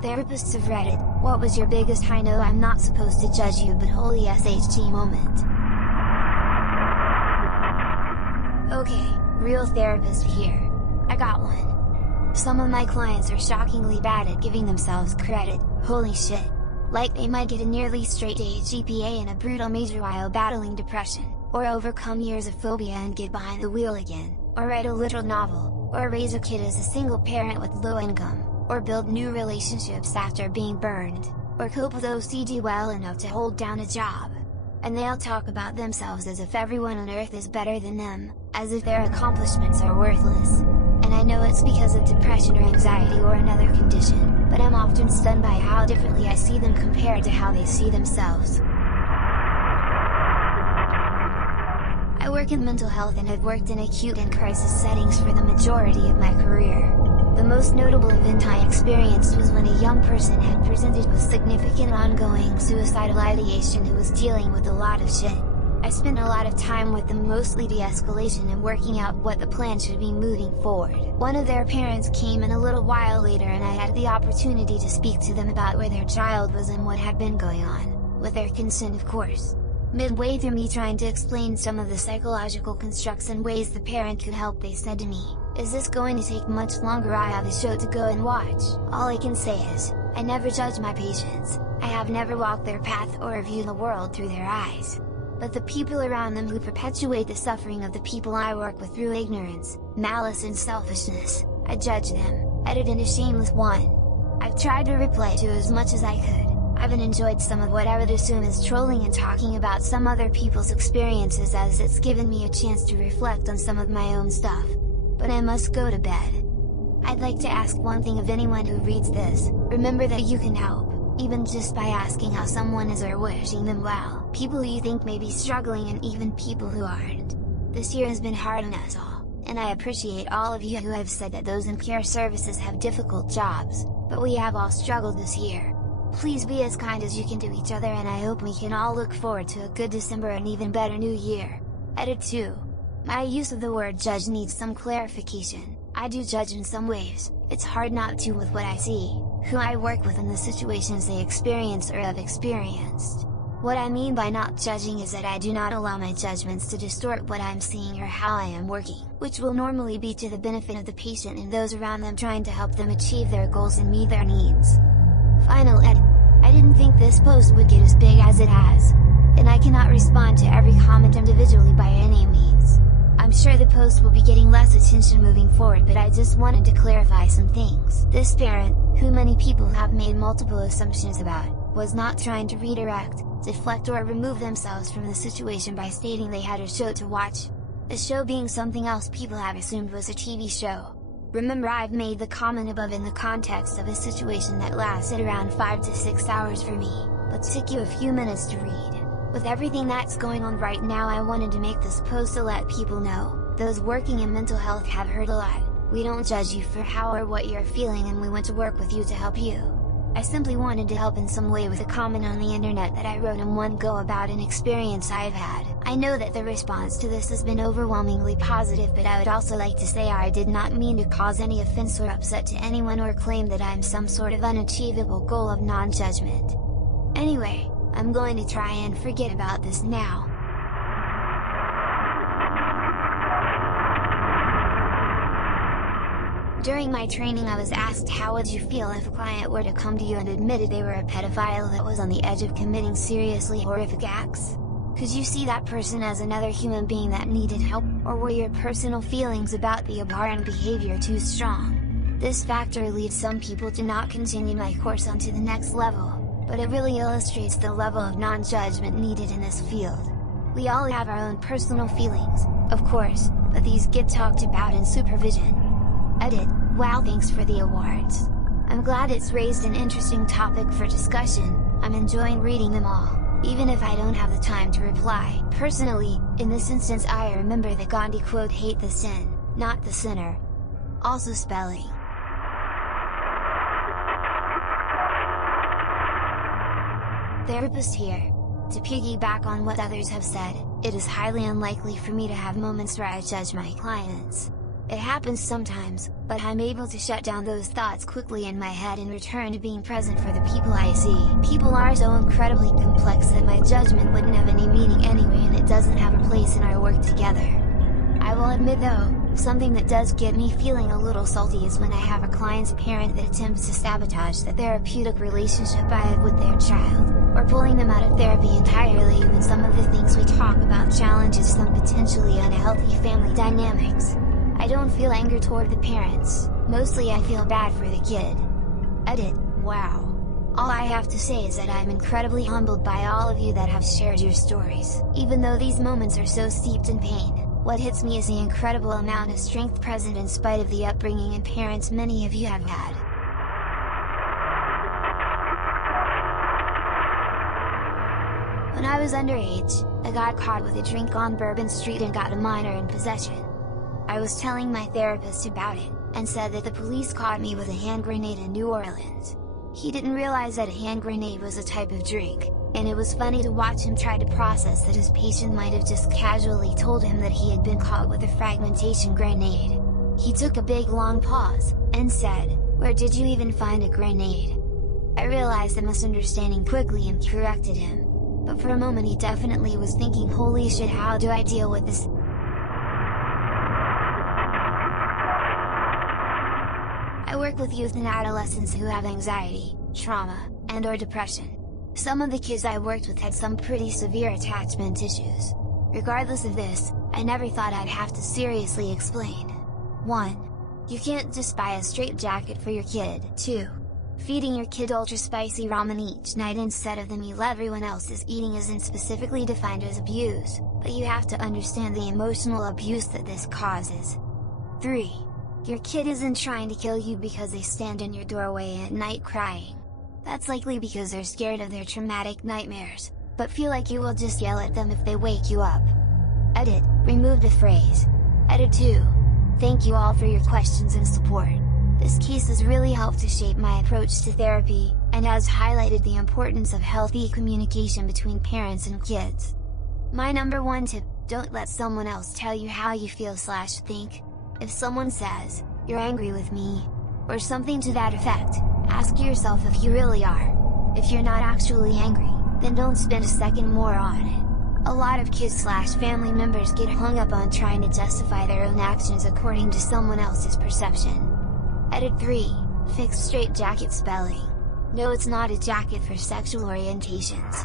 Therapists of Reddit, what was your biggest "I know I'm not supposed to judge you but holy SHG moment? Okay, real therapist here. I got one. Some of my clients are shockingly bad at giving themselves credit, holy shit. Like they might get a nearly straight A GPA in a brutal major while battling depression, or overcome years of phobia and get behind the wheel again, or write a literal novel, or raise a kid as a single parent with low income, or build new relationships after being burned, or cope with OCD well enough to hold down a job. And they'll talk about themselves as if everyone on earth is better than them, as if their accomplishments are worthless. And I know it's because of depression or anxiety or another condition, but I'm often stunned by how differently I see them compared to how they see themselves. I work in mental health and have worked in acute and crisis settings for the majority of my career. The most notable event I experienced was when a young person had presented with significant ongoing suicidal ideation who was dealing with a lot of shit. I spent a lot of time with them, mostly de-escalation and working out what the plan should be moving forward. One of their parents came in a little while later and I had the opportunity to speak to them about where their child was and what had been going on, with their consent of course. Midway through me trying to explain some of the psychological constructs and ways the parent could help, they said to me, "Is this going to take much longer? I have a show to go and watch." All I can say is, I never judge my patients, I have never walked their path or viewed the world through their eyes. But the people around them who perpetuate the suffering of the people I work with through ignorance, malice and selfishness, I judge them, edit in a shameless one. I've tried to reply to as much as I could. I've enjoyed some of what I would assume is trolling and talking about some other people's experiences, as it's given me a chance to reflect on some of my own stuff. But I must go to bed. I'd like to ask one thing of anyone who reads this: remember that you can help, even just by asking how someone is or wishing them well. People you think may be struggling and even people who aren't. This year has been hard on us all, and I appreciate all of you who have said that those in care services have difficult jobs, but we have all struggled this year. Please be as kind as you can to each other, and I hope we can all look forward to a good December and even better New Year. Edit 2. My use of the word judge needs some clarification. I do judge in some ways, it's hard not to with what I see, who I work with and the situations they experience or have experienced. What I mean by not judging is that I do not allow my judgments to distort what I'm seeing or how I am working, which will normally be to the benefit of the patient and those around them, trying to help them achieve their goals and meet their needs. Final edit. I didn't think this post would get as big as it has, and I cannot respond to every comment individually by any means. I'm sure the post will be getting less attention moving forward, but I just wanted to clarify some things. This parent, who many people have made multiple assumptions about, was not trying to redirect, deflect or remove themselves from the situation by stating they had a show to watch. The show being something else people have assumed was a TV show. Remember, I've made the comment above in the context of a situation that lasted around 5 to 6 hours for me, but took you a few minutes to read. With everything that's going on right now, I wanted to make this post to let people know, those working in mental health have heard a lot. We don't judge you for how or what you're feeling, and we want to work with you to help you. I simply wanted to help in some way with a comment on the internet that I wrote in one go about an experience I've had. I know that the response to this has been overwhelmingly positive, but I would also like to say I did not mean to cause any offense or upset to anyone or claim that I'm some sort of unachievable goal of non-judgment. Anyway, I'm going to try and forget about this now. During my training I was asked how would you feel if a client were to come to you and admitted they were a pedophile that was on the edge of committing seriously horrific acts? Could you see that person as another human being that needed help, or were your personal feelings about the abhorrent behavior too strong? This factor leads some people to not continue my course onto the next level, but it really illustrates the level of non-judgment needed in this field. We all have our own personal feelings, of course, but these get talked about in supervision. Edit. Wow, thanks for the awards. I'm glad it's raised an interesting topic for discussion. I'm enjoying reading them all, even if I don't have the time to reply. Personally, in this instance I remember the Gandhi quote, "Hate the sin, not the sinner." Also spelling. Therapist here. To piggyback on what others have said, it is highly unlikely for me to have moments where I judge my clients. It happens sometimes, but I'm able to shut down those thoughts quickly in my head and return to being present for the people I see. People are so incredibly complex that my judgment wouldn't have any meaning anyway, and it doesn't have a place in our work together. I will admit though, something that does get me feeling a little salty is when I have a client's parent that attempts to sabotage the therapeutic relationship I have with their child, or pulling them out of therapy entirely when some of the things we talk about challenges some potentially unhealthy family dynamics. I don't feel anger toward the parents, mostly I feel bad for the kid. Edit, wow. All I have to say is that I'm incredibly humbled by all of you that have shared your stories. Even though these moments are so steeped in pain, what hits me is the incredible amount of strength present in spite of the upbringing and parents many of you have had. When I was underage, I got caught with a drink on Bourbon Street and got a minor in possession. I was telling my therapist about it, and said that the police caught me with a hand grenade in New Orleans. He didn't realize that a hand grenade was a type of drink, and it was funny to watch him try to process that his patient might have just casually told him that he had been caught with a fragmentation grenade. He took a big long pause, and said, "Where did you even find a grenade?" I realized the misunderstanding quickly and corrected him. But for a moment he definitely was thinking, holy shit, how do I deal with this? I work with youth and adolescents who have anxiety, trauma, and/or depression. Some of the kids I worked with had some pretty severe attachment issues. Regardless of this, I never thought I'd have to seriously explain. 1. You can't just buy a straitjacket for your kid. 2. Feeding your kid ultra spicy ramen each night instead of the meal everyone else is eating isn't specifically defined as abuse, but you have to understand the emotional abuse that this causes. 3. Your kid isn't trying to kill you because they stand in your doorway at night crying. That's likely because they're scared of their traumatic nightmares, but feel like you will just yell at them if they wake you up. Edit, remove the phrase. Edit 2. Thank you all for your questions and support. This case has really helped to shape my approach to therapy, and has highlighted the importance of healthy communication between parents and kids. My number one tip, don't let someone else tell you how you feel/think. If someone says, "You're angry with me," or something to that effect, ask yourself if you really are. If you're not actually angry, then don't spend a second more on it. A lot of kids/family members get hung up on trying to justify their own actions according to someone else's perception. Edit 3, fix straitjacket spelling. No, it's not a jacket for sexual orientations.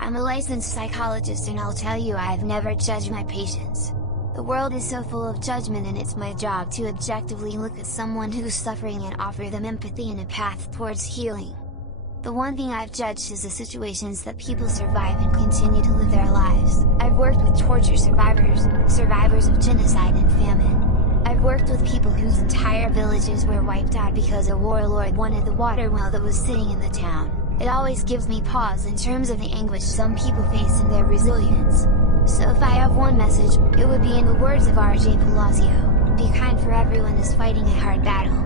I'm a licensed psychologist and I'll tell you I've never judged my patients. The world is so full of judgment and it's my job to objectively look at someone who's suffering and offer them empathy and a path towards healing. The one thing I've judged is the situations that people survive and continue to live their lives. I've worked with torture survivors, survivors of genocide and famine. I've worked with people whose entire villages were wiped out because a warlord wanted the water well that was sitting in the town. It always gives me pause in terms of the anguish some people face and their resilience. So if I have one message, it would be in the words of R.J. Palacio, be kind for everyone is fighting a hard battle.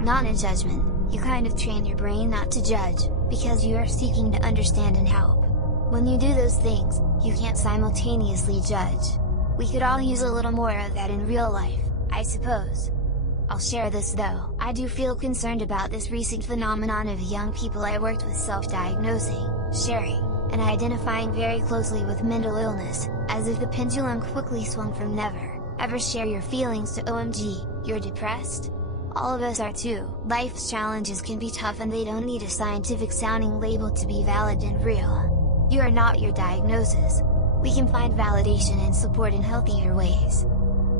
Non-judgment, you kind of train your brain not to judge, because you are seeking to understand and help. When you do those things, you can't simultaneously judge. We could all use a little more of that in real life, I suppose. I'll share this though, I do feel concerned about this recent phenomenon of young people I worked with self-diagnosing, sharing, and identifying very closely with mental illness, as if the pendulum quickly swung from never, ever share your feelings to OMG, you're depressed? All of us are too. Life's challenges can be tough and they don't need a scientific sounding label to be valid and real. You are not your diagnosis. We can find validation and support in healthier ways.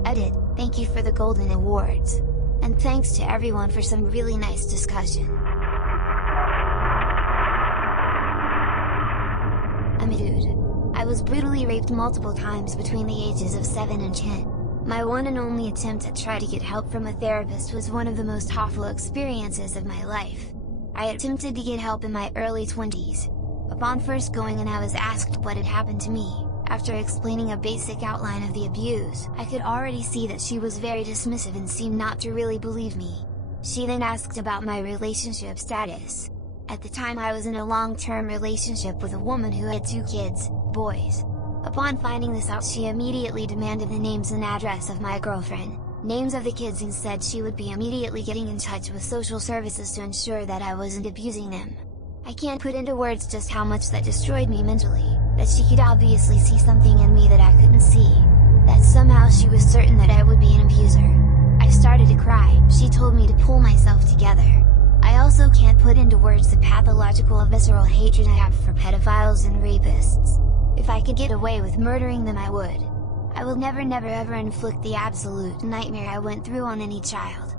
Edit, thank you for the Golden Awards. And thanks to everyone for some really nice discussion. I'm a dude. I was brutally raped multiple times between the ages of 7 and 10. My one and only attempt at trying to get help from a therapist was one of the most awful experiences of my life. I attempted to get help in my early 20s. Upon first going in, I was asked what had happened to me. After explaining a basic outline of the abuse, I could already see that she was very dismissive and seemed not to really believe me. She then asked about my relationship status. At the time I was in a long-term relationship with a woman who had 2 kids, boys. Upon finding this out, she immediately demanded the names and address of my girlfriend, names of the kids, and said she would be immediately getting in touch with social services to ensure that I wasn't abusing them. I can't put into words just how much that destroyed me mentally, that she could obviously see something in me that I couldn't see. That somehow she was certain that I would be an abuser. I started to cry. She told me to pull myself together. I also can't put into words the pathological visceral hatred I have for pedophiles and rapists. If I could get away with murdering them, I would. I will never ever inflict the absolute nightmare I went through on any child.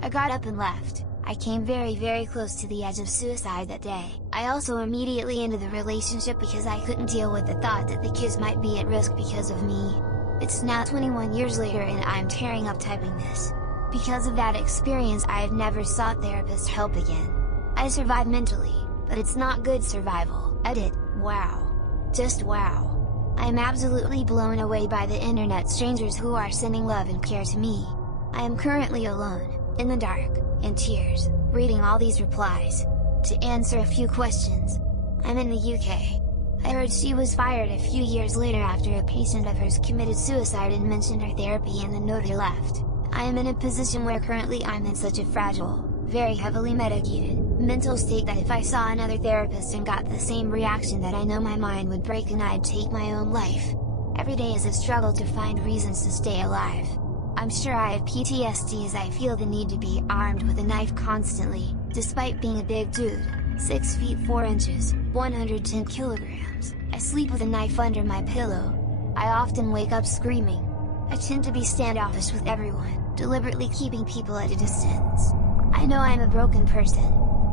I got up and left. I came very close to the edge of suicide that day. I also immediately ended the relationship because I couldn't deal with the thought that the kids might be at risk because of me. It's now 21 years later and I'm tearing up typing this. Because of that experience I have never sought therapist help again. I survived mentally, but it's not good survival. Edit, wow. Just wow. I am absolutely blown away by the internet strangers who are sending love and care to me. I am currently alone, in the dark, in tears, reading all these replies. To answer a few questions. I'm in the UK. I heard she was fired a few years later after a patient of hers committed suicide and mentioned her therapy in the note they left. I am in a position where currently I'm in such a fragile, very heavily medicated, mental state that if I saw another therapist and got the same reaction, that I know my mind would break and I'd take my own life. Every day is a struggle to find reasons to stay alive. I'm sure I have PTSD as I feel the need to be armed with a knife constantly, despite being a big dude, 6 feet 4 inches, 110 kilograms. I sleep with a knife under my pillow. I often wake up screaming. I tend to be standoffish with everyone, deliberately keeping people at a distance. I know I'm a broken person.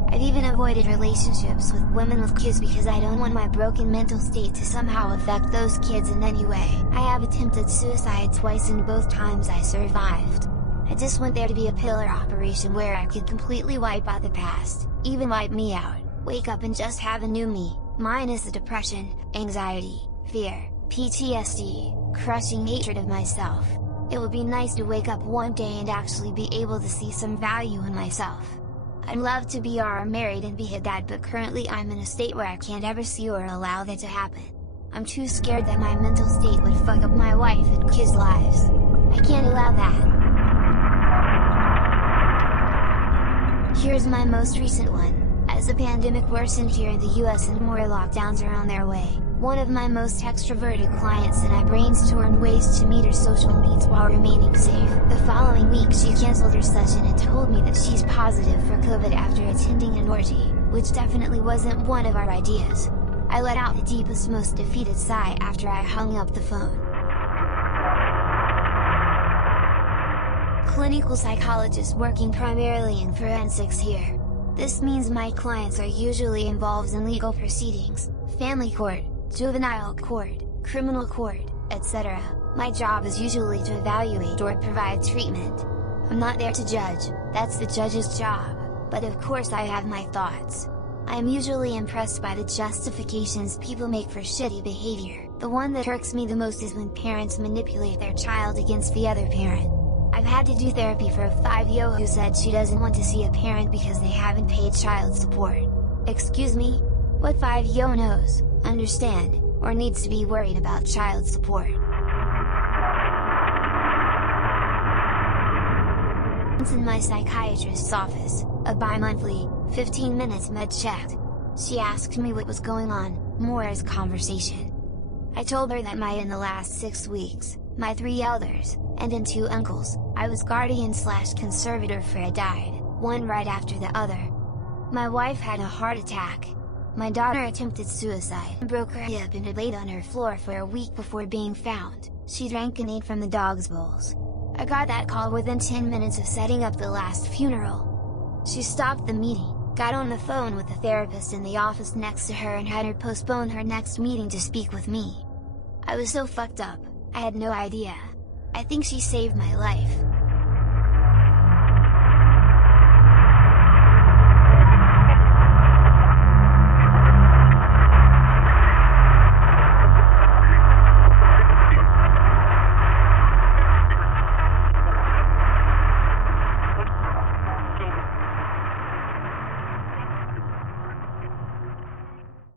I've even avoided relationships with women with kids because I don't want my broken mental state to somehow affect those kids in any way. I have attempted suicide twice and both times I survived. I just want there to be a pillar operation where I could completely wipe out the past, even wipe me out, wake up and just have a new me, minus the depression, anxiety, fear, PTSD, crushing hatred of myself. It would be nice to wake up one day and actually be able to see some value in myself. I'd love to be married and be a dad, but currently I'm in a state where I can't ever see or allow that to happen. I'm too scared that my mental state would fuck up my wife and kids' lives. I can't allow that. Here's my most recent one. As the pandemic worsened here in the US and more lockdowns are on their way, one of my most extroverted clients and I brainstormed ways to meet her social needs while remaining safe. The following week she cancelled her session and told me that she's positive for COVID after attending an orgy, which definitely wasn't one of our ideas. I let out the deepest, most defeated sigh after I hung up the phone. Clinical psychologist working primarily in forensics here. This means my clients are usually involved in legal proceedings, family court, juvenile court, criminal court, etc. My job is usually to evaluate or provide treatment. I'm not there to judge, that's the judge's job, but of course I have my thoughts. I am usually impressed by the justifications people make for shitty behavior. The one that irks me the most is when parents manipulate their child against the other parent. I've had to do therapy for a 5-year-old who said she doesn't want to see a parent because they haven't paid child support. Excuse me? What 5 yonos understand, or needs to be worried about child support? Once in my psychiatrist's office, a bi-monthly, 15 minutes med checked. She asked me what was going on, more as conversation. I told her that in the last 6 weeks, my 3 elders, and then 2 uncles, I was guardian/conservator for died, one right after the other. My wife had a heart attack. My daughter attempted suicide and broke her hip and had laid on her floor for a week before being found. She drank and ate from the dog's bowls. I got that call within 10 minutes of setting up the last funeral. She stopped the meeting, got on the phone with the therapist in the office next to her and had her postpone her next meeting to speak with me. I was so fucked up, I had no idea. I think she saved my life.